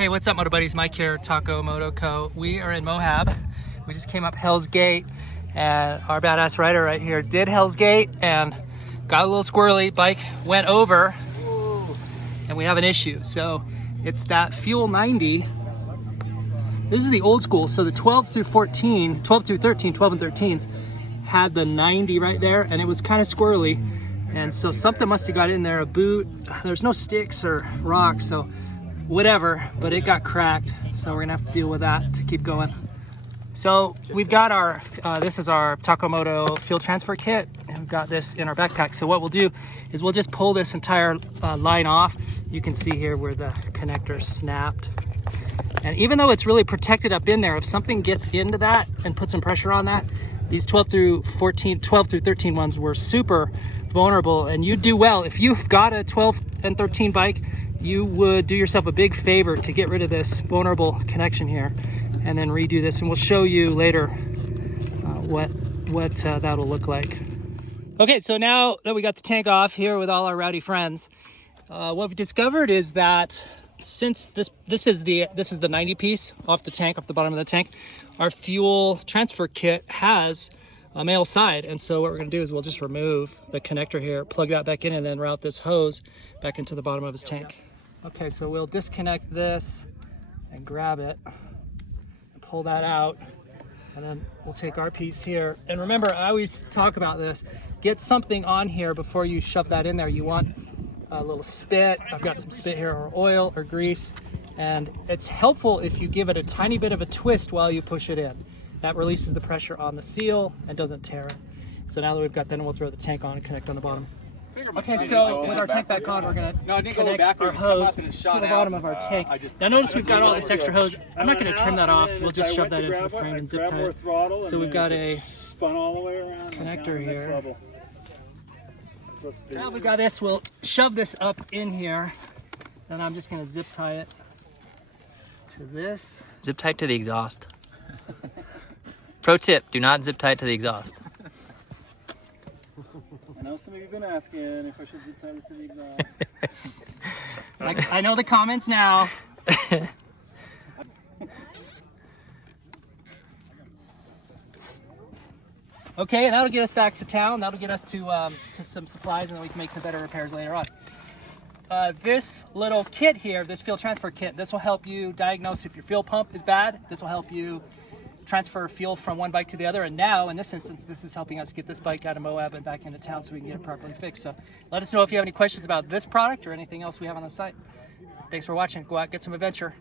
Hey, what's up, Moto Buddies? Mike here, Taco Moto Co. We are in Moab. We just came up Hell's Gate, and our badass rider right here did Hell's Gate and got a little squirrely. Bike went over, and we have an issue. So it's that Fuel 90. This is the old school. So the 12 through 13, 12 and 13s had the 90 right there, and it was kind of squirrely. And so something must have got in there, a boot. There's no sticks or rocks, so whatever, but it got cracked. So we're gonna have to deal with that to keep going. So we've got our, this is our Taco Moto Fuel Transfer Kit, and we've got this in our backpack. So what we'll do is we'll just pull this entire line off. You can see here where the connector snapped. And even though it's really protected up in there, if something gets into that and puts some pressure on that, these 12 through 13 ones were super vulnerable, and you do well. If you've got a 12 and 13 bike, you would do yourself a big favor to get rid of this vulnerable connection here and then redo this, and we'll show you later what that'll look like. Okay, so now that we got the tank off here with all our rowdy friends, what we've discovered is that since this is the 90 piece off the tank, off the bottom of the tank, our fuel transfer kit has a male side, and so what we're going to do is we'll just remove the connector here, plug that back in, and then route this hose back into the bottom of his tank. Okay, so we'll disconnect this and grab it and pull that out, and then we'll take our piece here. And remember, I always talk about this, get something on here before you shove that in there. You want a little spit. I've got some spit here, or oil or grease, and it's helpful if you give it a tiny bit of a twist while you push it in. That releases the pressure on the seal and doesn't tear it. So now that we've got that, we'll throw the tank on and connect on the bottom. Okay, so with our tank back on, we're going to connect our hose to the bottom of our tank. Now notice we've got all this extra hose. I'm not going to trim that off. We'll just shove that into the frame and zip tie it. So we've got a connector here. Now we've got this. We'll shove this up in here. Then I'm just going to zip tie it to this. Zip tie it to the exhaust. Pro tip, do not zip tie it to the exhaust. I know some of you have been asking if I should zip tie this to the exhaust. I know the comments now. Okay, and that'll get us back to town. That'll get us to some supplies, and then we can make some better repairs later on. This little kit here, this fuel transfer kit, this will help you diagnose if your fuel pump is bad. This will help you transfer fuel from one bike to the other, and now in this instance this is helping us get this bike out of Moab and back into town so we can get it properly fixed. So let us know if you have any questions about this product or anything else we have on the site. Thanks for watching. Go out, get some adventure.